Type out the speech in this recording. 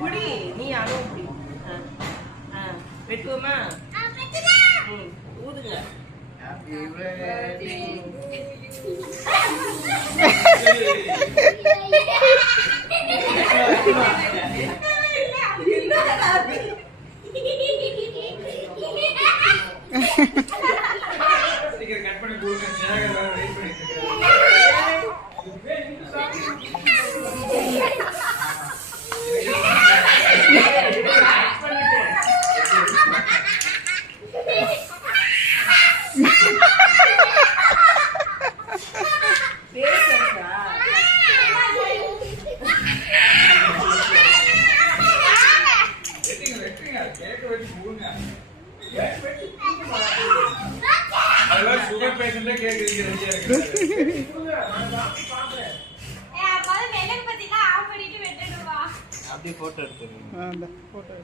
புடி நீ அனுவும் புடி. வெட்டுவோமா? ஊதுங்க. Happy birthday. கட் பண்ணி கொடுங்க. சேகர் வெயிட் பண்ணிட்டு இருக்காரு. சுகர் பேஷண்டே கேக்குறீங்க ரெடியா இருக்கு. அப்ப மெலன் பத்தினா ஆஃப் பண்ணிட்டு வெட்டணுமா? அப்படியே போட்டோ எடுத்துறீங்க. போட்டோ